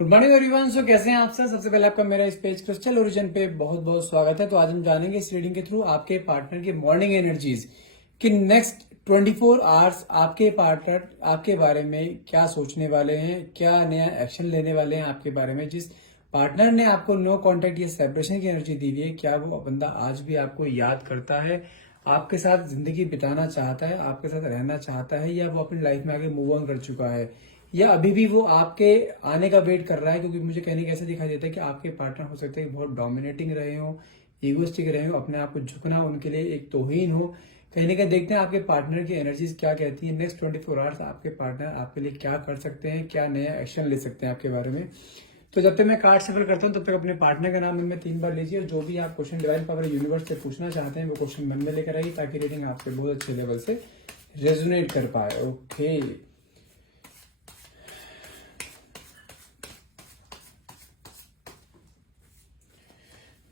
Good morning everyone. सो कैसे हैं आप सर? सबसे पहले आपका मेरा इस पेज क्रिस्टल ओरिजिन पे बहुत बहुत स्वागत है। तो आज हम जानेंगे इस रीडिंग के थ्रू आपके पार्टनर की मॉर्निंग एनर्जीज कि नेक्स्ट 24 आवर्स आपके पार्टनर आपके बारे में क्या सोचने वाले हैं, क्या नया एक्शन लेने वाले हैं आपके बारे में। जिस पार्टनर ने आपको नो कांटेक्ट या सेपरेशन की एनर्जी दी हुई है, क्या वो बंदा आज भी आपको याद करता है, आपके साथ जिंदगी बिताना चाहता है, आपके साथ रहना चाहता है, या वो अपनी लाइफ में आगे मूव ऑन कर चुका है, या अभी भी वो आपके आने का वेट कर रहा है। क्योंकि मुझे कहने का ऐसा दिखाई देता है कि आपके पार्टनर हो सकते हैं बहुत डोमिनेटिंग रहे हो, ईगोस्टिक रहे हो, अपने आप को झुकना उनके लिए एक तौहीन हो। कहीं ना कहीं देखते हैं आपके पार्टनर की एनर्जीज क्या कहती है। नेक्स्ट 24 आवर्स आपके पार्टनर आपके लिए क्या कर सकते हैं, क्या नया एक्शन ले सकते हैं आपके बारे में। तो जब तक मैं कार्ड सफल करता हूँ तब तक अपने पार्टनर का नाम मन में 3 बार लीजिए। जो भी आप क्वेश्चन डिवाइन पावर यूनिवर्स से पूछना चाहते हैं वो क्वेश्चन मन में लेकर आइए, ताकि रीडिंग आपके बहुत अच्छे लेवल से रेजोनेट कर पाए। Okay,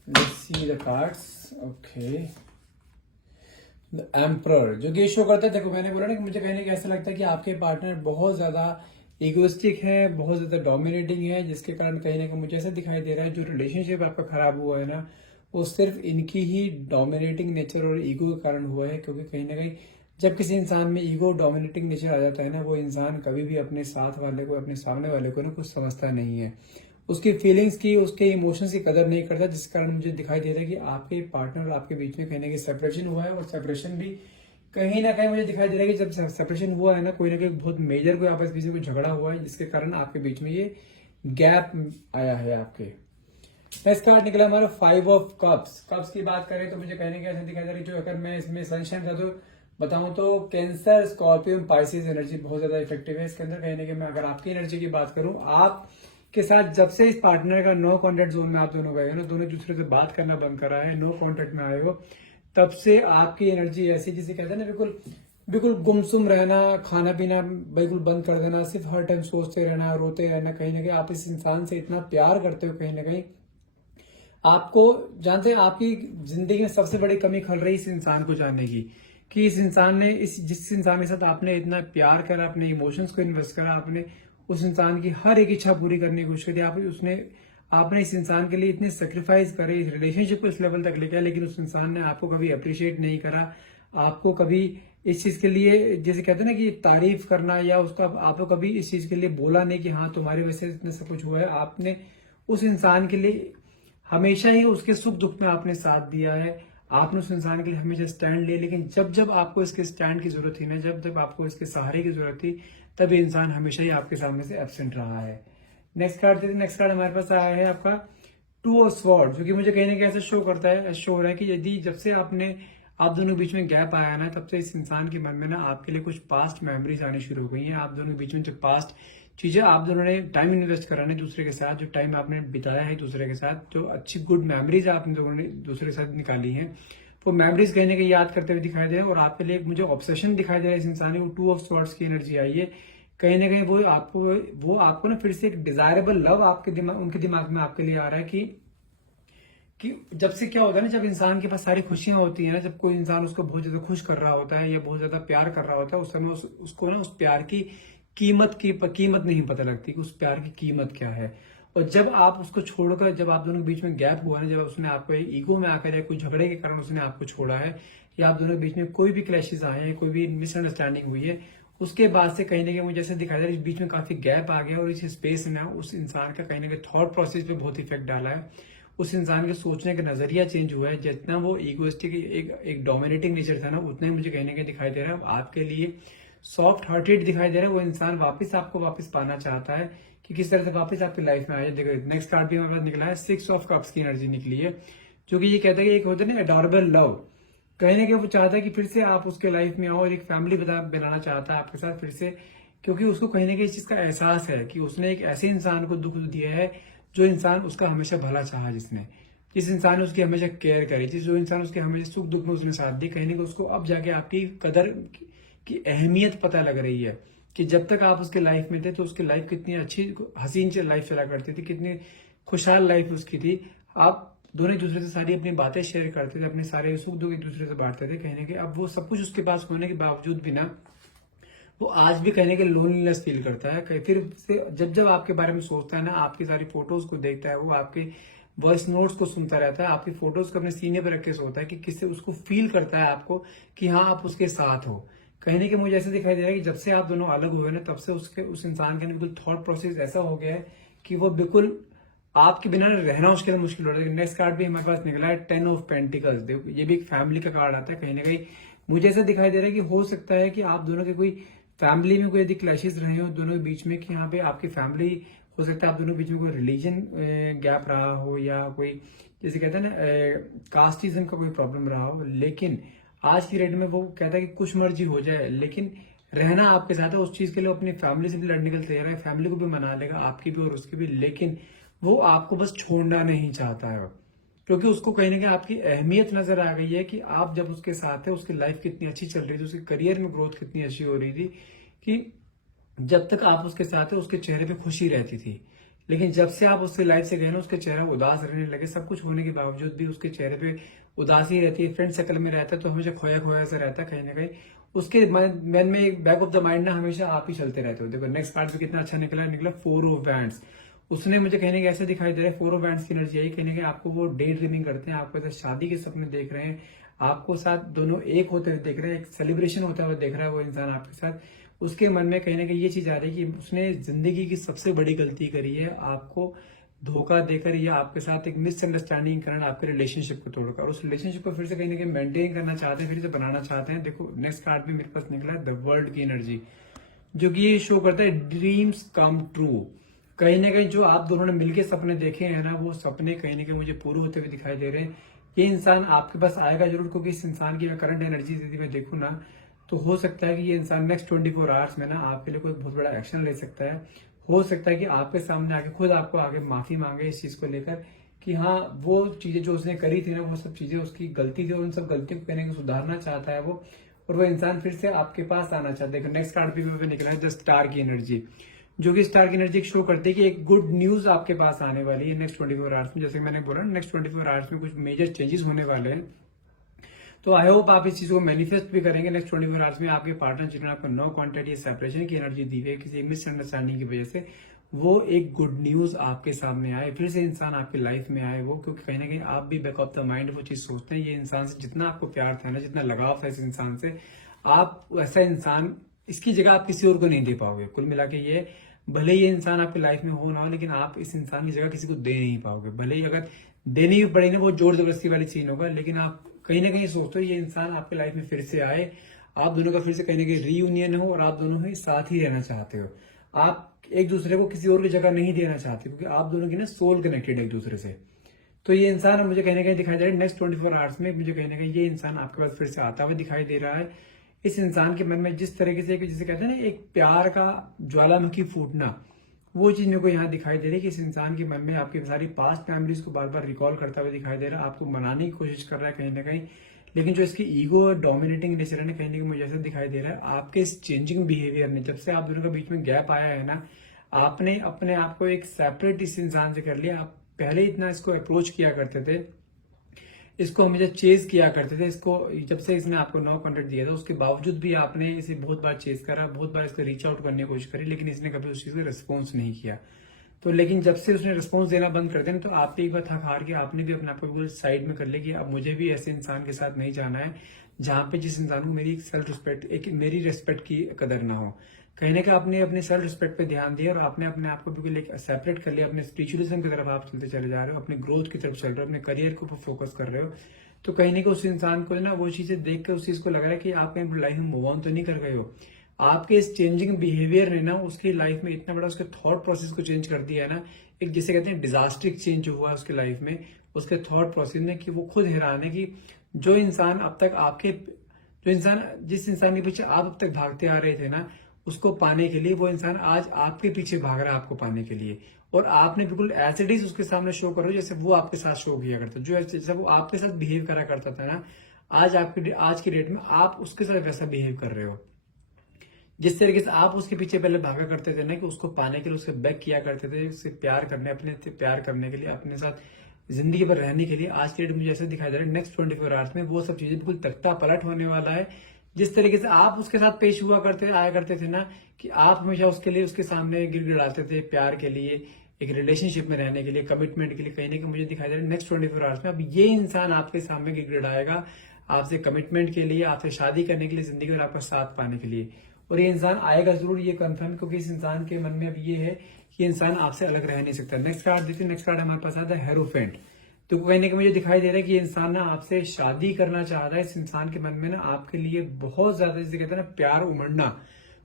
let's see the cards. Okay, the emperor जो कि शो करता है। देखो, मैंने बोला ना कि मुझे कहने का ऐसा लगता है कि आपके पार्टनर बहुत ज्यादा इगोइस्टिक है, बहुत ज्यादा डोमिनेटिंग है, जिसके कारण कहीं ना कहीं मुझे ऐसा दिखाई दे रहा है जो रिलेशनशिप आपका खराब हुआ है ना, वो सिर्फ इनकी ही डोमिनेटिंग नेचर और ईगो के कारण हुआ है। क्योंकि कहीं ना कहीं जब किसी इंसान में ईगो डोमिनेटिंग नेचर आ जाता है ना, वो इंसान कभी भी अपने साथ वाले को, अपने सामने वाले को ना कुछ समझता नहीं है, उसकी फीलिंग्स की, उसके इमोशंस की कदर नहीं करता। जिस कारण मुझे दिखाई दे रहा है कि आपके पार्टनर और आपके बीच में कहीं ना कहीं सेपरेशन हुआ है। और सेपरेशन भी कहीं ना कहीं मुझे दिखाई दे रहा है कि जब सेपरेशन हुआ है ना, कोई ना कोई बहुत मेजर कोई आपस बीच में कोई झगड़ा हुआ है, जिसके कारण आपके बीच में ये गैप आया है आपके। नेक्स्ट कार्ड निकला हमारा 5 ऑफ कप्स। कप्स की बात करें तो मुझे कहने का ऐसा दिखाई दे रहा है, जो अगर मैं इसमें सनशाइन का तो बताऊं तो कैंसर, स्कॉर्पियो, पाइसेस एनर्जी बहुत ज्यादा इफेक्टिव है इसके अंदर। कहने के मैं अगर आपकी एनर्जी की बात करूं, आप के साथ जब से इस पार्टनर का नो कॉन्टेक्ट जोन में आप दोनों गए हो ना, दोनों दूसरे से बात करना बंद करा है, नो कॉन्टेक्ट में आए हो, तब से आपकी एनर्जी ऐसी, जिसे कहते हैं ना, बिल्कुल बिल्कुल गुमसुम रहना, खाना पीना बिल्कुल बंद कर देना, सिर्फ हर टाइम सोचते रहना, रोते रहना। कहीं ना कहीं आप इस इंसान से इतना प्यार करते हो, कहीं ना कहीं आपको जानते हैं आपकी जिंदगी में सबसे बड़ी कमी खल रही इस इंसान को जानने की, कि इस इंसान ने जिस इंसान के साथ आपने इतना प्यार करा, अपने इमोशंस को इन्वेस्ट करा, आपने उस इंसान की हर एक इच्छा पूरी करने की कोशिश करी, आपने इस इंसान के लिए इतने सेक्रीफाइस करे, इस रिलेशनशिप को इस लेवल तक लेके आए, लेकिन उस इंसान ने आपको कभी अप्रिशिएट नहीं करा, आपको कभी इस चीज के लिए, जैसे कहते हैं ना कि तारीफ करना, या उसका आपको कभी इस चीज के लिए बोला नहीं कि हाँ तुम्हारी वजह से इतना सब कुछ हुआ है। आपने उस इंसान के लिए हमेशा ही उसके सुख दुख में आपने साथ दिया है, आपने उस इंसान के लिए हमेशा स्टैंड लिया। लेकिन जब जब आपको इसके स्टैंड की जरूरत थी ना, जब जब आपको इसके सहारे की जरूरत थी, तब ये इंसान हमेशा ही आपके सामने से एब्सेंट रहा है। नेक्स्ट कार्ड देखिए। नेक्स्ट कार्ड हमारे पास आया है आपका 2 ऑफ स्वॉर्ड, जो कि मुझे कहीं ना कहीं ऐसा शो करता है, शो हो रहा है कि यदि जब से आप दोनों के बीच में गैप आया ना, तब से इस इंसान के मन में ना आपके लिए कुछ पास्ट मेमोरीज आनी शुरू हो गई हैं। आप दोनों के बीच में जो पास्ट चीजें आप दोनों ने टाइम इन्वेस्ट करा है दूसरे के साथ, जो टाइम आपने बिताया है दूसरे के साथ, जो अच्छी गुड मेमोरीज आपने दोनों ने दूसरे के साथ निकाली हैं, वो मेमोरीज कहीं ना कहीं याद करते हुए दिखाई दे रहे हैं। और आपके लिए मुझे ऑब्सेशन दिखाई दे रहा है इस इंसान की, वो 2 ऑफ स्वॉर्ड्स की एनर्जी आई है। कहीं ना कहीं वो आपको ना फिर से एक डिजायरेबल लव आपके दिमाग, उनके दिमाग में आपके लिए आ रहा है कि जब से क्या होता है ना, जब इंसान के पास सारी खुशियां होती है ना, जब कोई इंसान उसको बहुत ज्यादा खुश कर रहा होता है या बहुत ज्यादा प्यार कर रहा होता है, उस समय उसको ना उस प्यार की कीमत नहीं पता लगती कि उस प्यार की कीमत क्या है। और जब आप उसको छोड़कर, जब आप दोनों के बीच में गैप हुआ है, जब उसने आपको ईगो में आकर या कोई झगड़े के कारण उसने आपको छोड़ा है, या आप दोनों के बीच में कोई भी क्लैशेस आए हैं, कोई भी मिसअंडरस्टैंडिंग हुई है, उसके बाद से कहीं ना कहीं मुझे ऐसे दिखाई दे रहा है इस बीच में काफी गैप आ गया, और इस स्पेस ने उस इंसान का कहीं ना कहीं थॉट प्रोसेस पे बहुत इफेक्ट डाला है। उस इंसान के सोचने का नजरिया चेंज हुआ है। जितना वो इगोइस्टिक एक डोमिनेटिंग नेचर था ना, उतना ही मुझे कहने के दिखाई दे रहा है आपके लिए सॉफ्ट हार्टेड दिखाई दे रहा है। वो इंसान वापस पाना चाहता है कि किस तरह से वापस आपकी लाइफ में आए। देखो, नेक्स्ट कार्ड भी हमारे पास निकला है, 6 ऑफ कप्स की एनर्जी निकली है, जो कि ये कहता है कि एक होता है ना अडोरेबल लव। कहीं ना कहीं वो चाहता है कि फिर से आप उसके लाइफ में आओ और एक फैमिली बनाना चाहता है आपके साथ फिर से, क्योंकि उसको कहीं ना कहीं इस चीज का एहसास है कि उसने एक ऐसे इंसान को दुख दिया है, जो इंसान उसका हमेशा भला चाहा, जिस इंसान ने उसकी हमेशा केयर करी, जो इंसान उसके हमेशा सुख दुख में उसने साथ दी। कहीं ना कहीं उसको अब जाके आपकी कदर की अहमियत पता लग रही है कि जब तक आप उसके लाइफ में थे तो उसकी लाइफ कितनी अच्छी हसीन लाइफ चला करती थी, कितनी खुशहाल लाइफ उसकी थी। आप दोनों एक दूसरे से सारी अपनी बातें शेयर करते थे, अपने सारे सुख दुख एक दूसरे से बांटते थे। कहीं ना कहीं अब वो सब कुछ उसके पास होने के बावजूद भी ना, वो आज भी कहने के लोनलीनेस फील करता है। फिर से जब जब आपके बारे में सोचता है ना, आपकी सारी फोटोज को देखता है, वो आपके वॉइस नोट्स को सुनता रहता है, आपकी फोटोज को अपने सीने पर रख के सोता है कि किससे उसको फील करता है आपको कि हाँ आप उसके साथ हो। कहने के मुझे ऐसे दिखाई दे रहा है कि जब से आप दोनों अलग हुए ना, तब से उस इंसान के अंदर बिल्कुल थॉट प्रोसेस ऐसा हो गया है कि वो बिल्कुल आपके बिना रहना उसके लिए मुश्किल हो रहा है। नेक्स्ट कार्ड भी हमारे पास निकला है 10 ऑफ पेंटिकल्स। देखो ये भी एक फैमिली का कार्ड आता है। कहीं ना कहीं मुझे ऐसा दिखाई दे रहा है कि हो सकता है कि आप दोनों के कोई फैमिली में कोई यदि क्लैशेस रहे हो दोनों के बीच में, कि यहाँ पे आपकी फैमिली हो सकता है आप दोनों के बीच में कोई रिलीजन गैप रहा हो, या कोई जैसे कहते हैं ना कास्टिज्म का कोई प्रॉब्लम रहा हो। लेकिन आज की डेट में वो कहता है कि कुछ मर्जी हो जाए, लेकिन रहना आपके साथ है। उस चीज के लिए अपनी फैमिली से भी लड़ने के लिए तैयार है, फैमिली को भी मना लेगा, आपकी भी और उसकी भी। लेकिन वो आपको बस छोड़ना नहीं चाहता है, क्योंकि उसको कहीं ना कहीं आपकी अहमियत नजर आ गई है कि आप जब उसके साथ है उसकी लाइफ कितनी अच्छी चल रही थी, उसके करियर में ग्रोथ कितनी अच्छी हो रही थी, कि जब तक आप उसके साथ है उसके चेहरे पे खुशी रहती थी। लेकिन जब से आप उसकी लाइफ से गए ना, उसके चेहरा उदास रहने लगे। सब कुछ होने के बावजूद भी उसके चेहरे पे उदासी रहती है। फ्रेंड सर्कल में रहता है तो हमेशा खोया खोया सा रहता है। कहीं ना कहीं उसके मन में एक बैक ऑफ द माइंड ना हमेशा आप ही चलते रहते हो। देखो नेक्स्ट पार्ट भी कितना अच्छा निकला 4 ऑफ वैंड्स। उसने मुझे कहने के ऐसे दिखाई दे रहा है 4 ऑफ वैंड्स की एनर्जी आई। कहने के आपको वो डे ड्रीमिंग करते हैं, आपके साथ शादी के सपने देख रहे हैं, आपको साथ दोनों एक होते हुए देख रहे हैं, एक सेलिब्रेशन होता हुआ देख रहा है वो इंसान आपके साथ। उसके मन में कहीं ना कहीं ये चीज आ रही है कि उसने जिंदगी की सबसे बड़ी गलती करी है, आपको धोखा देकर या आपके साथ एक मिसअंडरस्टैंडिंग करना, आपके रिलेशनशिप को तोड़कर। और उस रिलेशनशिप को फिर से कहीं ना कहीं मेंटेन करना चाहते हैं, फिर से बनाना चाहते हैं। देखो नेक्स्ट कार्ड भी मेरे पास निकला है द वर्ल्ड की एनर्जी, जो कि ये शो करता है ड्रीम्स कम ट्रू। कहीं ना कहीं जो आप दोनों ने मिलकर सपने देखे हैं ना, वो सपने कहीं ना कहीं मुझे पूरे होते हुए दिखाई दे रहे हैं। ये इंसान आपके पास आएगा जरूर, क्योंकि इस इंसान की मैं करंट एनर्जी यदि मैं देखूँ ना, तो हो सकता है कि ये इंसान नेक्स्ट 24 आवर्स में ना आपके लिए कोई बहुत बड़ा एक्शन ले सकता है। हो सकता है कि आपके सामने आके खुद आपको आगे माफी मांगे इस चीज को लेकर कि हाँ वो चीजें जो उसने करी थी ना, वो सब चीजें उसकी गलती थी और उन सब गलतियों को कहने को सुधारना चाहता है वो, और वो इंसान फिर से आपके पास आना चाहता है। नेक्स्ट कार्ड भी निकला है द स्टार की एनर्जी, जो कि स्टार की एनर्जी शो करती है कि एक गुड न्यूज आपके पास आने वाली है नेक्स्ट 24 आवर्स में। जैसे मैंने बोला नेक्स्ट 24 आवर्स में कुछ मेजर चेंजेस होने वाले हैं। तो आई होप आप इस चीज को मैनिफेस्ट भी करेंगे नेक्स्ट 24 आवर्स में। आपके पार्टनर जिन्होंने आपको नो कॉन्टेक्ट या सेपरेशन की एनर्जी दी है किसी मिसअंडरस्टैंडिंग की वजह से, वो एक गुड न्यूज आपके सामने आए, फिर से इंसान आपकी लाइफ में आए वो, क्योंकि कहीं ना कहीं आप भी बैक ऑफ द माइंड वो चीज सोचते हैं। ये इंसान से जितना आपको प्यार था ना, जितना लगाव था इस इंसान से, आप वैसा इंसान इसकी जगह आप किसी और को नहीं दे पाओगे। कुल मिला के ये भले ही ये इंसान आपकी लाइफ में हो ना हो, लेकिन आप इस इंसान की जगह किसी को दे नहीं पाओगे। भले ही अगर देनी भी पड़ेगी ना, वो जोर जबरदस्ती वाली सीन होगा, लेकिन आप कहीं ना कहीं सोचते हो ये इंसान आपकी लाइफ में फिर से आए, आप दोनों का फिर से कहीं ना कहीं रीयूनियन हो और आप दोनों ही साथ ही रहना चाहते हो। आप एक दूसरे को किसी और की जगह नहीं देना चाहते, क्योंकि आप दोनों की ना सोल कनेक्टेड है एक दूसरे से। तो ये इंसान मुझे कहीं ना कहीं दिखाई दे रहा है नेक्स्ट 24 आवर्स में। मुझे कहीं ना कहीं ये इंसान आपके पास फिर से आता हुआ दिखाई दे रहा है। इस इंसान के मन में जिस तरीके से जिसे कहते हैं ना एक प्यार का ज्वालामुखी फूटना, वो चीज मेरे को यहाँ दिखाई दे रही है कि इस इंसान के मन में आपकी सारी पास्ट मेमोरीज को बार बार रिकॉल करता हुआ दिखाई दे रहा है, आपको मनाने की कोशिश कर रहा है कहीं ना कहीं। लेकिन जो इसकी ईगो और डोमिनेटिंग नेचर है ना, कहीं ना कहीं मुझे ऐसा दिखाई दे रहा है आपके इस चेंजिंग बिहेवियर ने, जब से आप दोनों के बीच में गैप आया है ना, आपने अपने आप को एक सेपरेट इस इंसान से कर लिया। आप पहले इतना इसको अप्रोच किया करते थे, इसको हमेशा चेज किया करते थे, इसको जब से इसने आपको नो कॉन्टेक्ट दिया था उसके बावजूद भी आपने इसे बहुत बार चेज करा, बहुत बार इसको रीच आउट करने की कोशिश करी, लेकिन इसने कभी उस चीज को रिस्पॉन्स नहीं किया। तो लेकिन जब से उसने रिस्पॉन्स देना बंद कर दिया ना, तो आप भी एक बार थक हार के आपने भी अपने आप को बिल्कुल साइड में कर लिया कि अब मुझे भी ऐसे इंसान के साथ नहीं जाना है जहां पे जिस इंसान को मेरी सेल्फ रिस्पेक्ट, एक मेरी रिस्पेक्ट की कदर ना हो। कहीं ना कहीं आपने अपने सेल्फ रिस्पेक्ट पे ध्यान दिया और आपने अपने आप को बिल्कुल एक सेपरेट कर लिया। अपने स्पिरिचुअलिज्म की तरफ आप चलते चले जा रहे हो, अपने ग्रोथ की तरफ चल रहे हो, अपने करियर के ऊपर फोकस कर रहे हो। तो कहीं ना कहीं उस इंसान को ना वो चीजें देख कर उस चीज को लग रहा है कि आप कहीं लाइफ में मूव ऑन तो नहीं कर गए हो। आपके इस चेंजिंग बिहेवियर ने ना उसकी लाइफ में इतना बड़ा उसके थॉट प्रोसेस को चेंज कर दिया है ना, एक जिसे कहते हैं डिजास्ट्रिक चेंज हुआ है उसकी लाइफ में, उसके थॉट प्रोसेस में, कि वो खुद हैरान है कि जो इंसान अब तक आपके, जो इंसान जिस इंसान के पीछे आप अब तक भागते आ रहे थे ना, उसको पाने के लिए वो इंसान आज आपके पीछे भाग रहा है आपको पाने के लिए। और आपने बिल्कुल एज इट इज उसके सामने शो करो जैसे वो आपके साथ शो किया करता, जो जैसे वो आपके साथ बिहेव करा करता था ना, आज की डेट में आप उसके साथ वैसा बिहेव कर रहे हो। जिस तरीके से आप उसके पीछे पहले भागा करते थे ना, कि उसको पाने के लिए उससे बैक किया करते थे, उससे प्यार करने, अपने प्यार करने के लिए, अपने साथ जिंदगी भर रहने के लिए, आज के डेट मुझे ऐसे दिखाई दे रहा है नेक्स्ट 24 आवर्स में वो सब चीजें बिल्कुल तख्ता पलट होने वाला है। जिस तरीके से आप उसके साथ पेश हुआ आया करते थे ना, कि आप हमेशा उसके लिए उसके सामने गिड़गिड़ाते थे प्यार के लिए, एक रिलेशनशिप में रहने के लिए, कमिटमेंट के लिए, कहीं ना कहीं मुझे दिखाई दे रहा है नेक्स्ट 24 आवर्स में अब ये इंसान आपके सामने गिड़गिड़ाएगा आपसे कमिटमेंट के लिए, आपसे शादी करने के लिए, जिंदगी में आपका साथ पाने के लिए। और ये इंसान आएगा जरूर, ये कंफर्म, क्योंकि इस इंसान के मन में अब ये है कि इंसान आपसे अलग रह नहीं सकता। नेक्स्ट कार्ड देखिए, नेक्स्ट कार्ड हमारे पास आता है हेरोफेंट। तो कहीं ना कहीं मुझे दिखाई दे रहा है कि ये इंसान ना आपसे शादी करना चाहता है। इस इंसान के मन में ना आपके लिए बहुत ज्यादा, जिसे कहते हैं ना प्यार उमड़ना,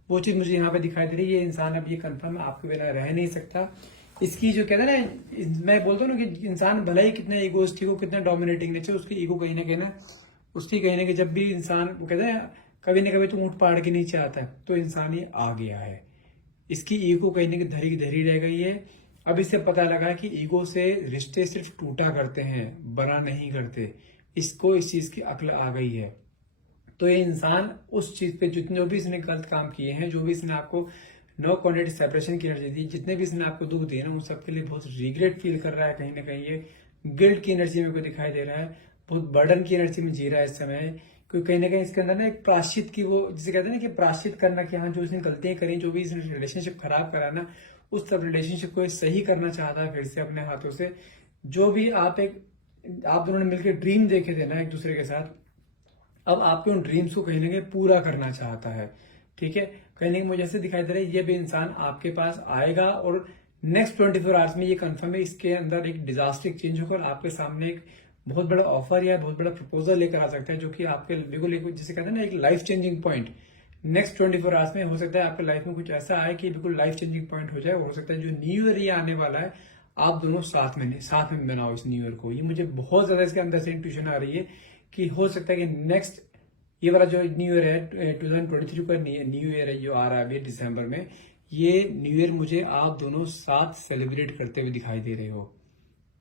वो चीज मुझे यहाँ पे दिखाई दे रही है। ये इंसान अब ये कंफर्म है आपके बिना रह नहीं सकता। इसकी जो कहते हैं ना, मैं बोलता हूँ ना कि इंसान भले ही कितना ईगोइस्टिक हो, कितना डोमिनेटिंग नेचर, उसकी ईगो कहीं ना कहीं ना, उसकी कहीं ना कहीं जब भी इंसान, वो कहते हैं कभी ना कभी तो ऊंट पहाड़ के नीचे आता है, तो इंसान ये आ गया है। इसकी ईगो कहीं ना कहीं धरी धरी रह गई है। अब इससे पता लगा कि ईगो से रिश्ते सिर्फ टूटा करते हैं, बना नहीं करते। इसको इस चीज की अक्ल आ गई है। तो ये इंसान उस चीज पे जो भी इसने गलत काम किए हैं, जो भी इसने आपको नो क्वांटिटी सेपरेशन की एनर्जी दी, जितने भी इसने आपको दुख दिए ना, उन सबके लिए बहुत रिग्रेट फील कर रहा है। कहीं ना कहीं ये गिल्ट की एनर्जी मेरे को दिखाई दे रहा है, बहुत बर्डन की एनर्जी में जी रहा है इस समय। क्योंकि कहीं ना कहीं इसके अंदर ना एक प्राश्चित की, वो जिसे कहते हैं ना कि प्राश्चित करना, कि हाँ जो इसने गलतियां करी, जो भी इसने रिलेशनशिप खराब करा ना, उस सब रिलेशनशिप को सही करना चाहता है फिर से अपने हाथों से। जो भी आप दोनों ने मिलकर ड्रीम देखे थे ना एक दूसरे के साथ, अब आपके उन ड्रीम्स को कहीं ना कहीं पूरा करना चाहता है। ठीक है, कहीं ना कहीं मुझे ऐसे दिखाई दे रहा है ये भी इंसान आपके पास आएगा, और नेक्स्ट 24 आवर्स में ये कंफर्म है, इसके अंदर एक डिजास्टिक चेंज होकर आपके सामने एक बहुत बड़ा ऑफर या बहुत बड़ा प्रपोजल लेकर आ सकता है, जो कि आपके बिल्कुल जिसे कहते हैं ना एक life changing point next 24 hours में हो सकता है। आपके लाइफ में कुछ ऐसा आए कि बिल्कुल लाइफ चेंजिंग पॉइंट हो जाए, और हो सकता है जो न्यू ईयर ये आने वाला है, आप दोनों साथ में बनाओ इस न्यू ईयर को। ये मुझे बहुत ज्यादा इसके अंदर से इंट्यूशन आ रही है कि हो सकता है कि नेक्स्ट ये वाला जो न्यू ईयर है 2023 का न्यू ईयर है जो आ रहा है अभी दिसंबर में, ये न्यू ईयर मुझे आप दोनों साथ सेलिब्रेट करते हुए दिखाई दे रहे हो।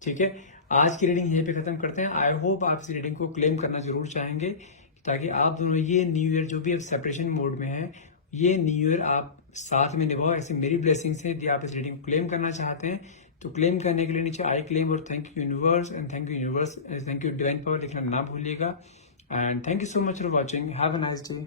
ठीक है, आज की रीडिंग यहीं पे खत्म करते हैं। आई होप आप इस रीडिंग को क्लेम करना जरूर चाहेंगे, ताकि आप दोनों ये न्यू ईयर जो भी अब सेपरेशन मोड में है, ये न्यू ईयर आप साथ में निभाओ। ऐसे मेरी ब्लेसिंग्स है। यदि आप इस रीडिंग को क्लेम करना चाहते हैं तो क्लेम करने के लिए नीचे आई क्लेम और thank you universe and thank you divine power लिखना ना भूलिएगा। And thank you so much for watching. Have a nice day.